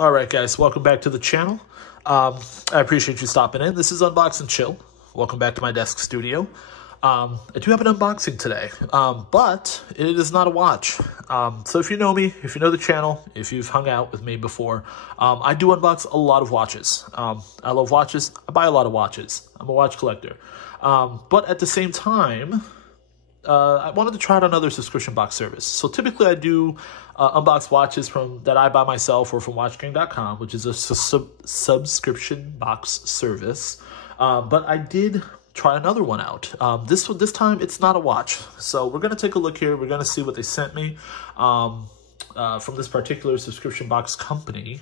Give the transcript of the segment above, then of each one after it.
All right, guys, welcome back to the channel. I appreciate you stopping in. This is Unbox and Chill. Welcome back to my desk studio. I do have an unboxing today, but it is not a watch. So if you know me, if you know the channel, if you've hung out with me before, I do unbox a lot of watches. I love watches. I buy a lot of watches. I'm a watch collector. But at the same time, I wanted to try out another subscription box service. So typically I do unbox watches that I buy myself or from WatchKing.com, which is a subscription box service. But I did try another one out. This time it's not a watch. So we're going to take a look here. We're going to see what they sent me from this particular subscription box company.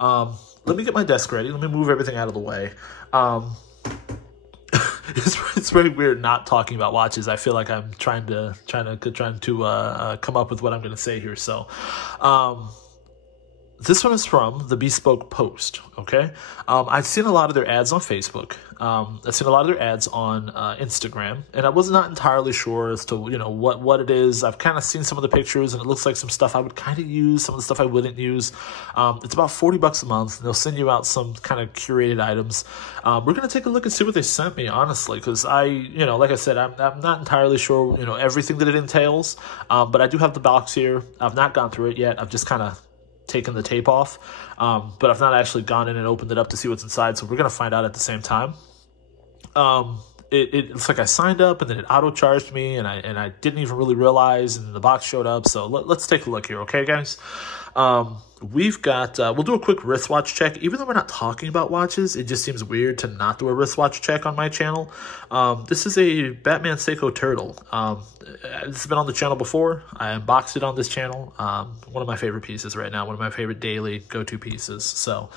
Let me get my desk ready. Let me move everything out of the way. It's very weird not talking about watches. I feel like I'm trying to come up with what I'm going to say here. So, this one is from the Bespoke post. Okay, I've seen a lot of their ads on Facebook. I've seen a lot of their ads on Instagram, and I was not entirely sure as to what it is. I've kind of seen some of the pictures, and it looks like some stuff I would kind of use, some of the stuff I wouldn't use. It's about $40 a month, and they'll send you out some kind of curated items. We're gonna take a look and see what they sent me, honestly, because like I said, I'm not entirely sure everything that it entails. But I do have the box here. I've not gone through it yet. I've just kind of taken the tape off, but I've not actually gone in and opened it up to see what's inside, so we're going to find out at the same time. It's like I signed up and then it auto-charged me, and I didn't even really realize, and the box showed up, so let's take a look here, okay, guys? We've got, we'll do a quick wristwatch check. Even though we're not talking about watches, it just seems weird to not do a wristwatch check on my channel. This is a Batman Seiko Turtle. It's been on the channel before. I unboxed it on this channel. One of my favorite pieces right now, one of my favorite daily go-to pieces. So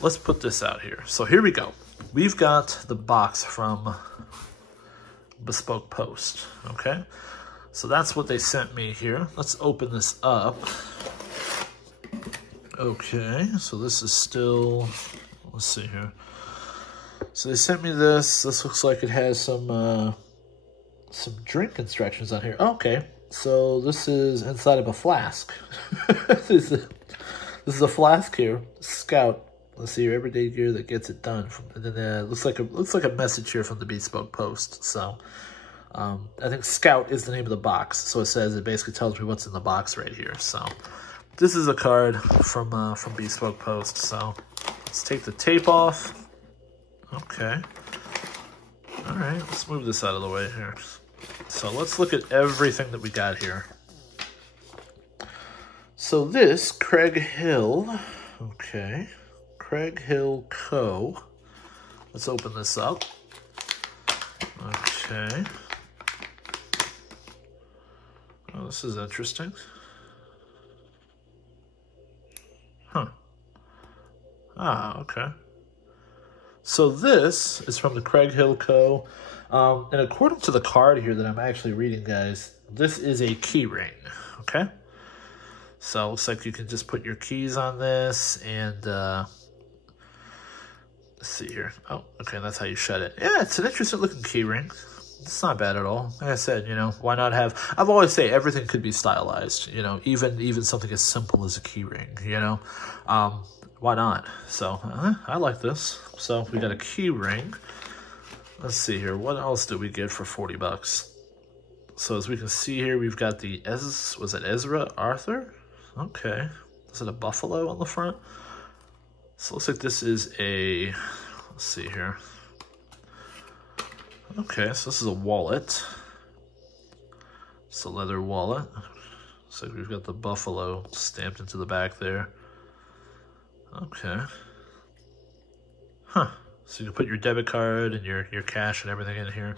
let's put this out here. So here we go. We've got the box from Bespoke Post, okay? So that's what they sent me here. Let's open this up. Okay, so this is still, let's see here. So they sent me this. This looks like it has some drink instructions on here. Okay, so this is inside of a flask. This is a flask here. Scout. Let's see your everyday gear that gets it done. And then it looks like a message here from the Bespoke Post. So I think Scout is the name of the box. So it basically tells me what's in the box right here. So this is a card from Bespoke Post. So let's take the tape off. Okay. All right, let's move this out of the way here. So let's look at everything that we got here. So this Craig Hill, okay, Craig Hill Co. Let's open this up. Okay. Oh, this is interesting. Huh. Ah, okay. So this is from the Craig Hill Co. And according to the card here that I'm actually reading, guys, this is a key ring, okay? So it looks like you can just put your keys on this and, let's see here. Oh, okay, that's how you shut it. Yeah, it's an interesting looking key ring. It's not bad at all. Like I said, why not have... I've always say everything could be stylized, even something as simple as a key ring, why not? So, I like this. So, we got a key ring. Let's see here. What else did we get for $40? So, as we can see here, we've got the... Was it Ezra Arthur? Okay. Is it a buffalo on the front? So, it looks like this is a... Let's see here. Okay, so this is a wallet. It's a leather wallet. Looks like we've got the buffalo stamped into the back there. Okay. Huh. So you can put your debit card and your cash and everything in here.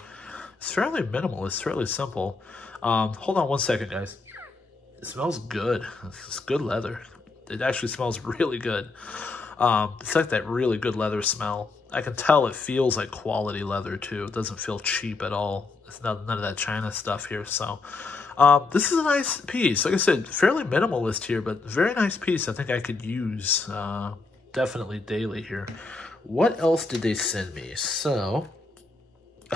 It's fairly minimal. It's fairly simple. Hold on one second, guys. It smells good. It's good leather. It actually smells really good. It's like that really good leather smell. I can tell it feels like quality leather too. It doesn't feel cheap at all. It's none of that China stuff here. So this is a nice piece. Like I said, fairly minimalist here, but very nice piece. I think I could use definitely daily here. What else did they send me? So,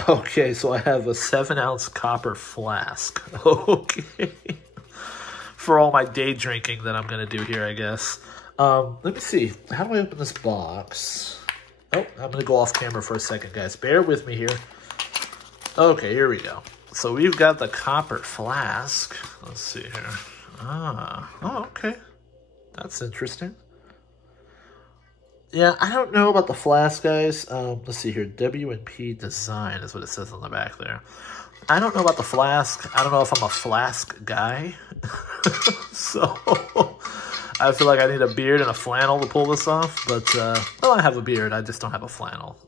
okay, so I have a 7-ounce copper flask. Okay. For all my day drinking that I'm going to do here, I guess. Let me see. How do I open this box? Oh, I'm going to go off camera for a second, guys. Bear with me here. Okay, here we go. So we've got the copper flask. Let's see here. Oh, okay. That's interesting. Yeah, I don't know about the flask, guys. Let's see here. W&P Design is what it says on the back there. I don't know about the flask. I don't know if I'm a flask guy. So I feel like I need a beard and a flannel to pull this off. But, well, I have a beard. I just don't have a flannel.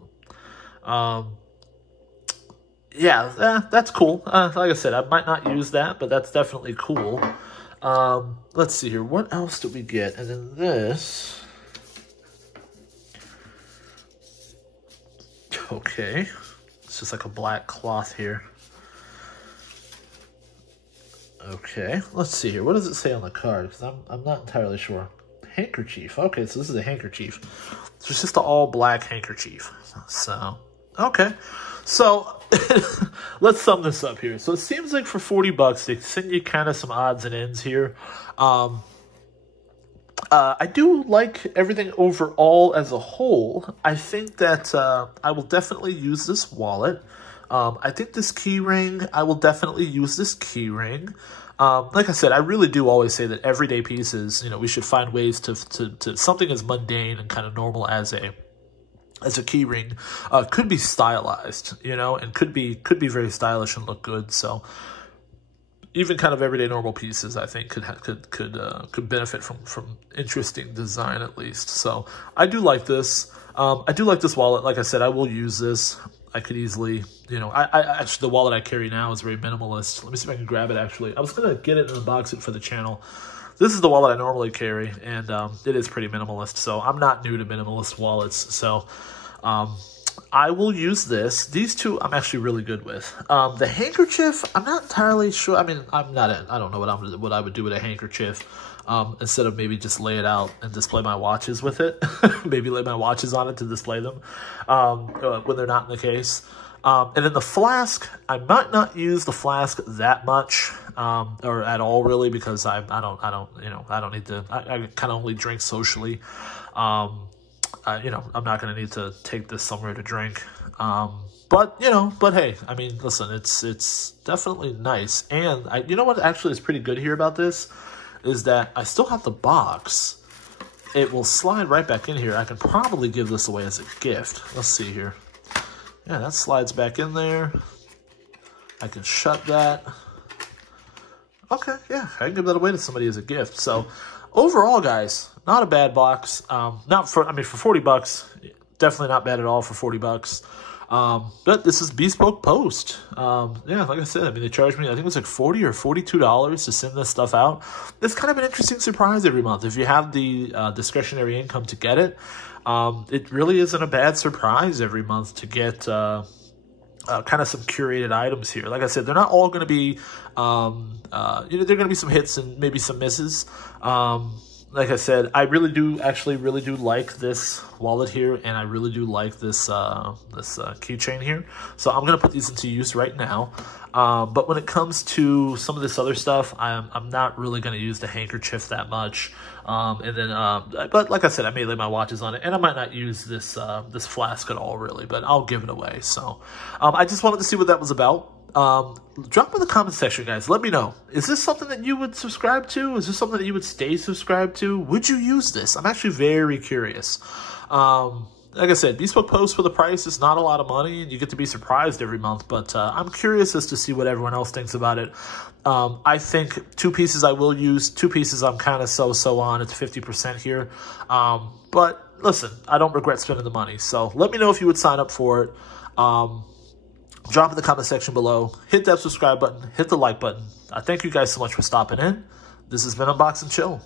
Yeah, that's cool. Like I said, I might not use that, but that's definitely cool. Let's see here. What else did we get? And then this... Okay, it's just like a black cloth here. Okay, let's see here. What does it say on the card? Because I'm not entirely sure. Handkerchief. Okay, so this is a handkerchief. So it's just an all black handkerchief. So, okay. So, let's sum this up here. So it seems like for 40 bucks, they send you kind of some odds and ends here. I do like everything overall as a whole. I think that I will definitely use this wallet. I think this key ring, I will definitely use this key ring. Like I said, I really do always say that everyday pieces, we should find ways to something as mundane and kind of normal as a key ring could be stylized, and could be very stylish and look good. So even kind of everyday normal pieces, I think could benefit from interesting design at least. So I do like this. I do like this wallet. Like I said, I will use this. I could easily, I actually, the wallet I carry now is very minimalist. Let me see if I can grab it. Actually, I was gonna get it and unbox it for the channel. This is the wallet I normally carry, and it is pretty minimalist. So I'm not new to minimalist wallets. So I will use this. These two I'm actually really good with. The handkerchief, I'm not entirely sure. I mean, I don't know what I would do with a handkerchief. Instead of maybe just lay it out and display my watches with it. Maybe lay my watches on it to display them when they're not in the case. And then the flask, I might not use the flask that much or at all really, because I don't need to. I kind of only drink socially. I'm not going to need to take this somewhere to drink. But hey, I mean, listen, it's definitely nice. And you know what actually is pretty good here about this is that I still have the box. It will slide right back in here. I can probably give this away as a gift. Let's see here. Yeah, that slides back in there. I can shut that. Okay, yeah, I can give that away to somebody as a gift. So overall, guys, not a bad box. For 40 bucks, definitely not bad at all for 40 bucks. But this is Bespoke Post. Yeah, like I said, I mean, they charged me, I think it was like $40 or $42 to send this stuff out. It's kind of an interesting surprise every month. If you have the discretionary income to get it, it really isn't a bad surprise every month to get kind of some curated items here. Like I said, they're not all going to be, there are going to be some hits and maybe some misses. Like I said, I really do like this wallet here, and I really do like this keychain here. So I'm gonna put these into use right now. But when it comes to some of this other stuff, I'm not really gonna use the handkerchief that much. But like I said, I may lay my watches on it, and I might not use this this flask at all, really. But I'll give it away. So I just wanted to see what that was about. Drop in the comment section, guys. Let me know. Is this something that you would subscribe to? Is this something that you would stay subscribed to? Would you use this? I'm actually very curious. Like I said, Bespoke Post for the price is not a lot of money, and you get to be surprised every month, but I'm curious as to see what everyone else thinks about it. I think 2 pieces I will use, 2 pieces I'm kind of so on. It's 50% here. But listen, I don't regret spending the money, so let me know if you would sign up for it. Drop in the comment section below. Hit that subscribe button. Hit the like button. I thank you guys so much for stopping in. This has been Unbox and Chill.